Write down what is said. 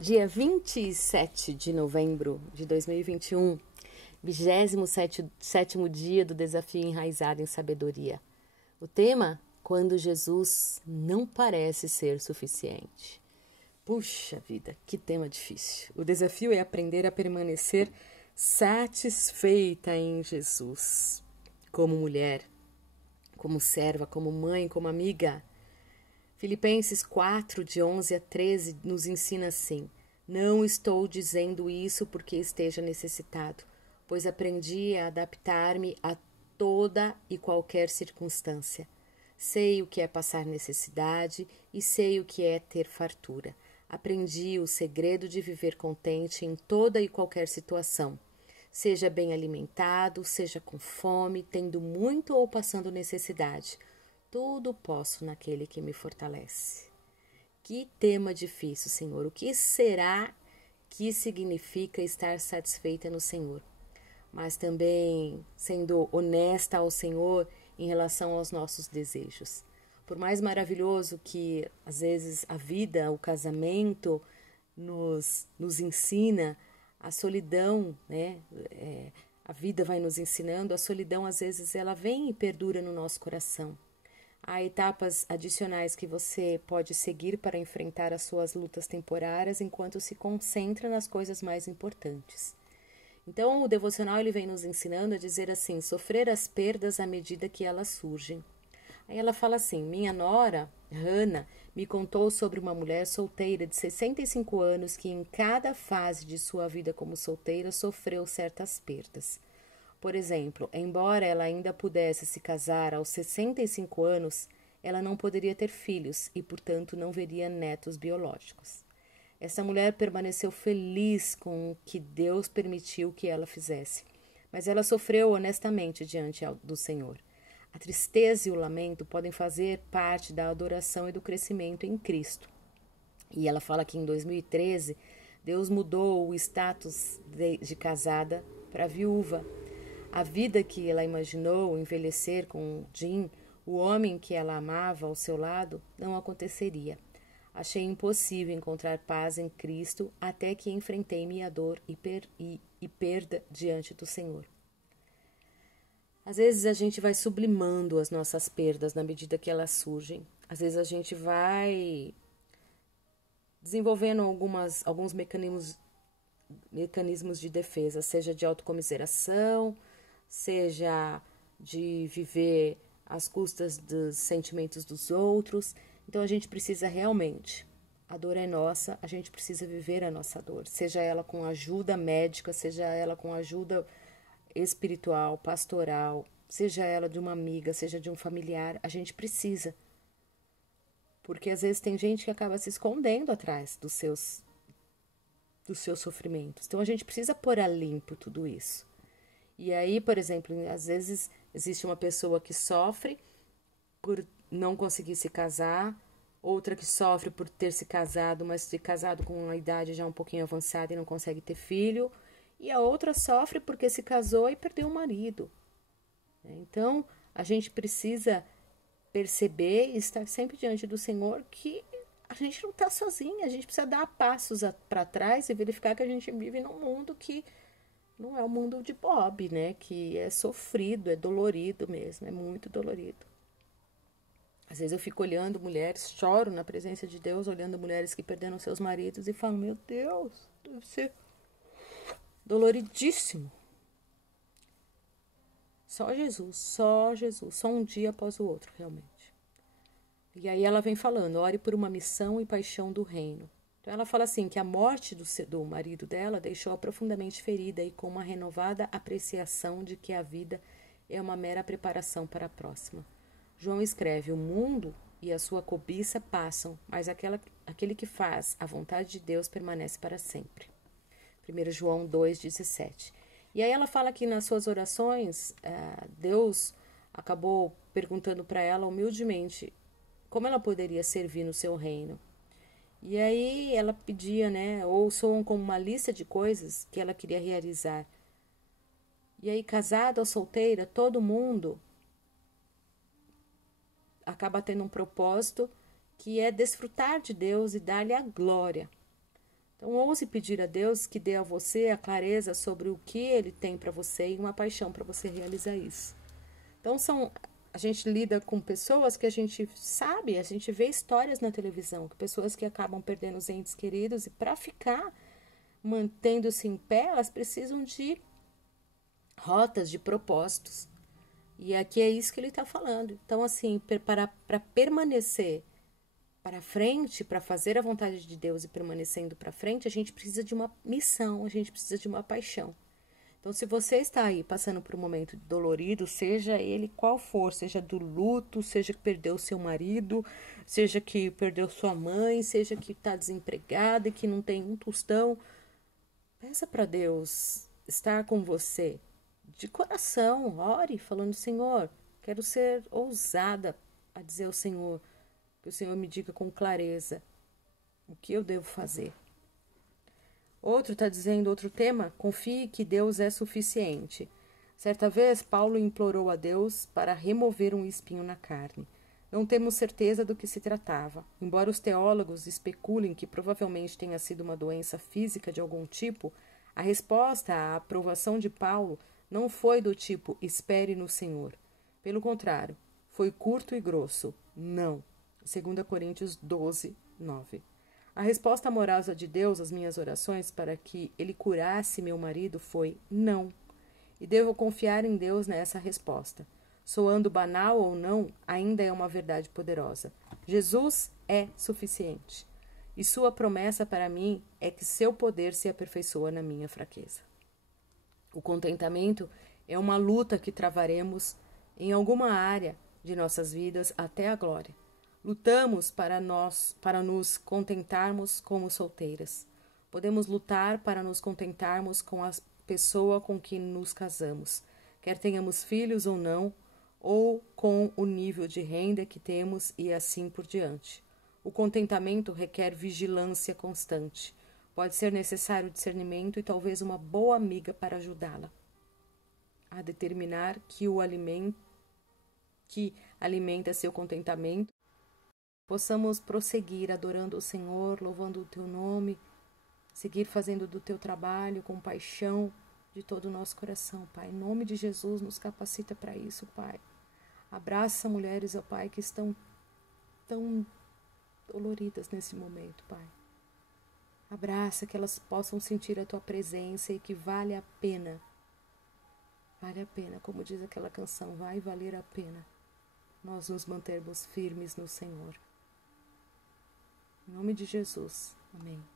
Dia 27 de novembro de 2021, 27º dia do desafio enraizado em sabedoria. O tema, quando Jesus não parece ser suficiente. Puxa vida, que tema difícil. O desafio é aprender a permanecer satisfeita em Jesus. Como mulher, como serva, como mãe, como amiga. Filipenses 4, de 11 a 13, nos ensina assim: não estou dizendo isso porque esteja necessitado, pois aprendi a adaptar-me a toda e qualquer circunstância. Sei o que é passar necessidade e sei o que é ter fartura. Aprendi o segredo de viver contente em toda e qualquer situação. Seja bem alimentado, seja com fome, tendo muito ou passando necessidade. Tudo posso naquele que me fortalece. Que tema difícil, Senhor. O que será que significa estar satisfeita no Senhor? Mas também sendo honesta ao Senhor em relação aos nossos desejos. Por mais maravilhoso que, às vezes, a vida, o casamento nos ensina, a solidão, né? A vida vai nos ensinando, a solidão, às vezes, ela vem e perdura no nosso coração. Há etapas adicionais que você pode seguir para enfrentar as suas lutas temporárias enquanto se concentra nas coisas mais importantes. Então, o devocional ele vem nos ensinando a dizer assim: sofrer as perdas à medida que elas surgem. Aí ela fala assim: minha nora, Hannah, me contou sobre uma mulher solteira de 65 anos que em cada fase de sua vida como solteira sofreu certas perdas. Por exemplo, embora ela ainda pudesse se casar aos 65 anos, ela não poderia ter filhos e, portanto, não veria netos biológicos. Essa mulher permaneceu feliz com o que Deus permitiu que ela fizesse, mas ela sofreu honestamente diante do Senhor. A tristeza e o lamento podem fazer parte da adoração e do crescimento em Cristo. E ela fala que em 2013, Deus mudou o status de casada para viúva. A vida que ela imaginou envelhecer com Jim, o homem que ela amava ao seu lado, não aconteceria. Achei impossível encontrar paz em Cristo até que enfrentei minha dor e perda diante do Senhor. Às vezes a gente vai sublimando as nossas perdas na medida que elas surgem. Às vezes a gente vai desenvolvendo alguns mecanismos de defesa, seja de autocomiseração, seja de viver às custas dos sentimentos dos outros. Então a gente precisa realmente, a dor é nossa, a gente precisa viver a nossa dor, seja ela com ajuda médica, seja ela com ajuda espiritual, pastoral, seja ela de uma amiga, seja de um familiar, a gente precisa. Porque às vezes tem gente que acaba se escondendo atrás dos seus sofrimentos. Então a gente precisa pôr a limpo tudo isso. E aí, por exemplo, às vezes existe uma pessoa que sofre por não conseguir se casar, outra que sofre por ter se casado, mas se casado com uma idade já um pouquinho avançada e não consegue ter filho, e a outra sofre porque se casou e perdeu o marido. Então, a gente precisa perceber e estar sempre diante do Senhor que a gente não está sozinha, a gente precisa dar passos para trás e verificar que a gente vive num mundo que não é o mundo de Bob, né? Que é sofrido, é dolorido mesmo, é muito dolorido. Às vezes eu fico olhando mulheres, choro na presença de Deus, olhando mulheres que perderam seus maridos e falo, meu Deus, deve ser doloridíssimo. Só Jesus, só um dia após o outro, realmente. E aí ela vem falando, ore por uma missão e paixão do reino. Então ela fala assim, que a morte do marido dela deixou-a profundamente ferida e com uma renovada apreciação de que a vida é uma mera preparação para a próxima. João escreve, o mundo e a sua cobiça passam, mas aquele que faz a vontade de Deus permanece para sempre. 1 João 2,17. E aí ela fala que nas suas orações, Deus acabou perguntando para ela humildemente como ela poderia servir no seu reino. E aí ela pedia, né, ou soam como uma lista de coisas que ela queria realizar. E aí, casada ou solteira, todo mundo acaba tendo um propósito que é desfrutar de Deus e dar-lhe a glória. Então, ouse pedir a Deus que dê a você a clareza sobre o que Ele tem para você e uma paixão para você realizar isso. Então, a gente lida com pessoas que a gente sabe, a gente vê histórias na televisão, pessoas que acabam perdendo os entes queridos e para ficar mantendo-se em pé, elas precisam de rotas, de propósitos. E aqui é isso que ele está falando. Então, assim, para permanecer para frente, para fazer a vontade de Deus e permanecendo para frente, a gente precisa de uma missão, a gente precisa de uma paixão. Então, se você está aí passando por um momento dolorido, seja ele qual for, seja do luto, seja que perdeu seu marido, seja que perdeu sua mãe, seja que está desempregada e que não tem um tostão, peça para Deus estar com você de coração, ore falando, Senhor, quero ser ousada a dizer ao Senhor, que o Senhor me diga com clareza o que eu devo fazer. Outro está dizendo, outro tema, confie que Deus é suficiente. Certa vez, Paulo implorou a Deus para remover um espinho na carne. Não temos certeza do que se tratava. Embora os teólogos especulem que provavelmente tenha sido uma doença física de algum tipo, a resposta à aprovação de Paulo não foi do tipo espere no Senhor. Pelo contrário, foi curto e grosso. Não. 2 Coríntios 12, 9. A resposta amorosa de Deus às minhas orações para que ele curasse meu marido foi não. E devo confiar em Deus nessa resposta. Soando banal ou não, ainda é uma verdade poderosa. Jesus é suficiente. E sua promessa para mim é que seu poder se aperfeiçoa na minha fraqueza. O contentamento é uma luta que travaremos em alguma área de nossas vidas até a glória. Lutamos para nos contentarmos como solteiras. Podemos lutar para nos contentarmos com a pessoa com quem nos casamos, quer tenhamos filhos ou não, ou com o nível de renda que temos e assim por diante. O contentamento requer vigilância constante. Pode ser necessário discernimento e talvez uma boa amiga para ajudá-la a determinar que o alimento que alimenta seu contentamento. Possamos prosseguir adorando o Senhor, louvando o teu nome, seguir fazendo do teu trabalho com paixão de todo o nosso coração, Pai. Em nome de Jesus, nos capacita para isso, Pai. Abraça mulheres, ó Pai, que estão tão doloridas nesse momento, Pai. Abraça que elas possam sentir a tua presença e que vale a pena, como diz aquela canção, vai valer a pena nós nos mantermos firmes no Senhor. Em nome de Jesus. Amém.